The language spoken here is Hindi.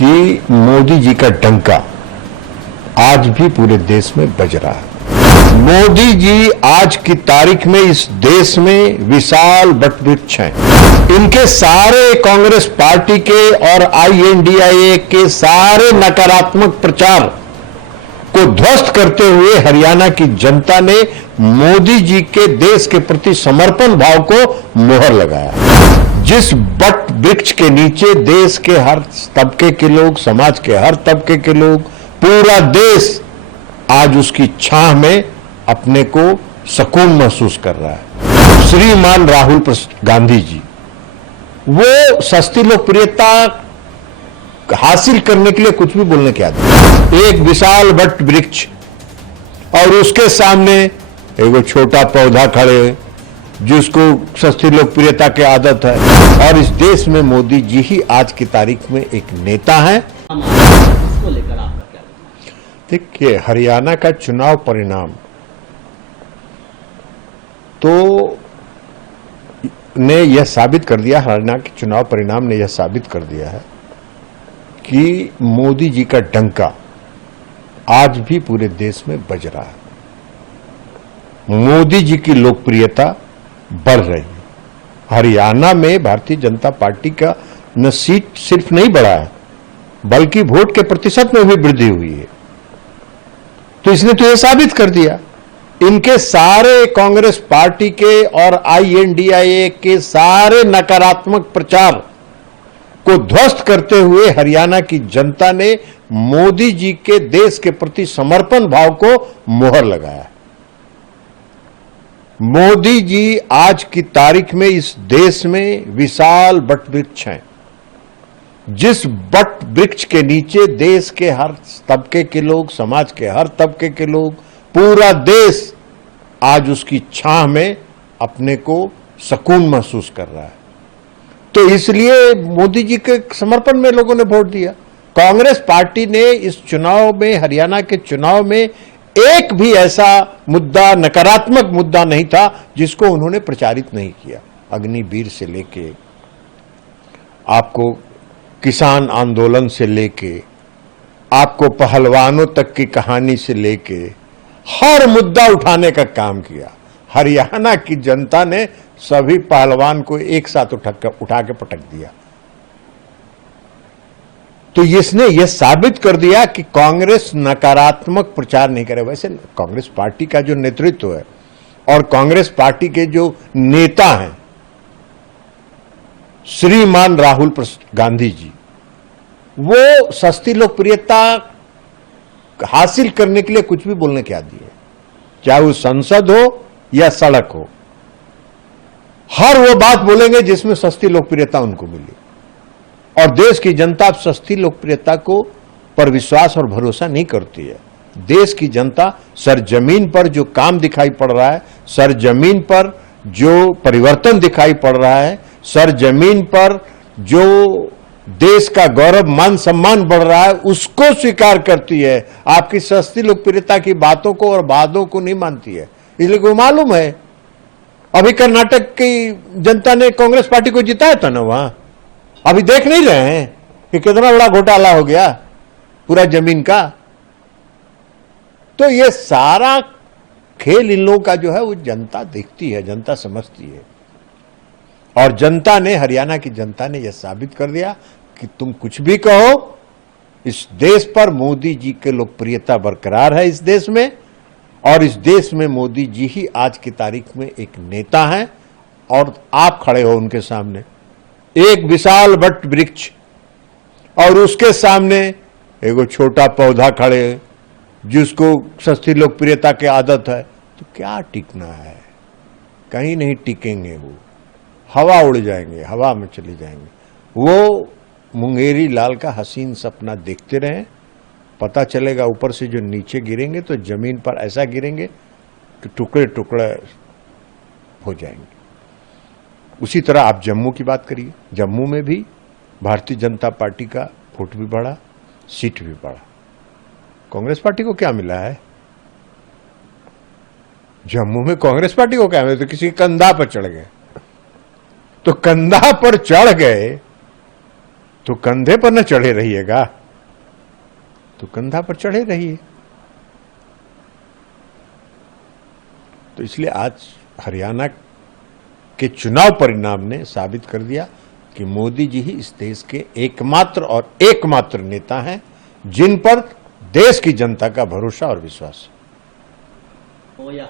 कि मोदी जी का डंका आज भी पूरे देश में बज रहा है। मोदी जी आज की तारीख में इस देश में विशाल वटवृक्ष हैं। इनके सारे कांग्रेस पार्टी के और INDIA के सारे नकारात्मक प्रचार को ध्वस्त करते हुए हरियाणा की जनता ने मोदी जी के देश के प्रति समर्पण भाव को मोहर लगाया। जिस वट वृक्ष के नीचे देश के हर तबके के लोग, समाज के हर तबके के लोग, पूरा देश आज उसकी छाह में अपने को सुकून महसूस कर रहा है। श्रीमान राहुल गांधी जी वो सस्ती लोकप्रियता हासिल करने के लिए कुछ भी बोलने के आदमी। एक विशाल वट वृक्ष और उसके सामने एक छोटा पौधा खड़े जिसको सस्ती लोकप्रियता की आदत है। और इस देश में मोदी जी ही आज की तारीख में एक नेता हैं। इसको लेकर आपका क्या? देखिए, हरियाणा का चुनाव परिणाम तो ने यह साबित कर दिया, हरियाणा के चुनाव परिणाम ने यह साबित कर दिया है कि मोदी जी का डंका आज भी पूरे देश में बज रहा है। मोदी जी की लोकप्रियता बढ़ रही है। हरियाणा में भारतीय जनता पार्टी का न सीट सिर्फ नहीं बढ़ा है बल्कि वोट के प्रतिशत में भी वृद्धि हुई है। तो इसने तो यह साबित कर दिया। इनके सारे कांग्रेस पार्टी के और INDIA के सारे नकारात्मक प्रचार को ध्वस्त करते हुए हरियाणा की जनता ने मोदी जी के देश के प्रति समर्पण भाव को मोहर लगाया। मोदी जी आज की तारीख में इस देश में विशाल वटवृक्ष हैं। जिस वट वृक्ष के नीचे देश के हर तबके के लोग, समाज के हर तबके के लोग, पूरा देश आज उसकी छाह में अपने को सुकून महसूस कर रहा है। तो इसलिए मोदी जी के समर्पण में लोगों ने वोट दिया। कांग्रेस पार्टी ने इस चुनाव में, हरियाणा के चुनाव में एक भी ऐसा मुद्दा, नकारात्मक मुद्दा नहीं था जिसको उन्होंने प्रचारित नहीं किया। अग्निवीर से लेके आपको किसान आंदोलन से लेके आपको पहलवानों तक की कहानी से लेके हर मुद्दा उठाने का काम किया। हरियाणा की जनता ने सभी पहलवान को एक साथ उठा के पटक दिया। तो इसने यह साबित कर दिया कि कांग्रेस नकारात्मक प्रचार नहीं करे। वैसे कांग्रेस पार्टी का जो नेतृत्व है और कांग्रेस पार्टी के जो नेता हैं श्रीमान राहुल गांधी जी वो सस्ती लोकप्रियता हासिल करने के लिए कुछ भी बोलने के आदी है। चाहे वो संसद हो या सड़क हो, हर वो बात बोलेंगे जिसमें सस्ती लोकप्रियता उनको मिली। और देश की जनता अब सस्ती लोकप्रियता को पर विश्वास और भरोसा नहीं करती है। देश की जनता सरजमीन पर जो काम दिखाई पड़ रहा है, सरजमीन पर जो परिवर्तन दिखाई पड़ रहा है, सरजमीन पर जो देश का गौरव, मान सम्मान बढ़ रहा है, उसको स्वीकार करती है। आपकी सस्ती लोकप्रियता की बातों को और वादों को नहीं मानती है। इसलिए को मालूम है अभी कर्नाटक की जनता ने कांग्रेस पार्टी को जिताया था ना, वहां अभी देख नहीं रहे हैं कि कितना बड़ा घोटाला हो गया पूरा जमीन का। तो ये सारा खेल इन लोगों का जो है वो जनता देखती है, जनता समझती है। और जनता ने, हरियाणा की जनता ने यह साबित कर दिया कि तुम कुछ भी कहो, इस देश पर मोदी जी की लोकप्रियता बरकरार है इस देश में। और इस देश में मोदी जी ही आज की तारीख में एक नेता हैं और आप खड़े हो उनके सामने। एक विशाल वट वृक्ष और उसके सामने एक छोटा पौधा खड़े जिसको सस्ती लोकप्रियता की आदत है। तो क्या टिकना है? कहीं नहीं टिकेंगे। वो हवा उड़ जाएंगे, हवा में चले जाएंगे। वो मुंगेरी लाल का हसीन सपना देखते रहें। पता चलेगा ऊपर से जो नीचे गिरेंगे तो जमीन पर ऐसा गिरेंगे कि टुकड़े टुकड़े हो जाएंगे। उसी तरह आप जम्मू की बात करिए। जम्मू में भी भारतीय जनता पार्टी का वोट भी बढ़ा, सीट भी बढ़ा। कांग्रेस पार्टी को क्या मिला है? जम्मू में कांग्रेस पार्टी को क्या मिला? तो किसी कंधा पर चढ़ गए। तो कंधा पर चढ़ गए तो कंधे पर न चढ़े रहिएगा, तो कंधा पर चढ़े रहिए। तो इसलिए आज हरियाणा के चुनाव परिणाम ने साबित कर दिया कि मोदी जी ही इस देश के एकमात्र नेता हैं जिन पर देश की जनता का भरोसा और विश्वास है। हो या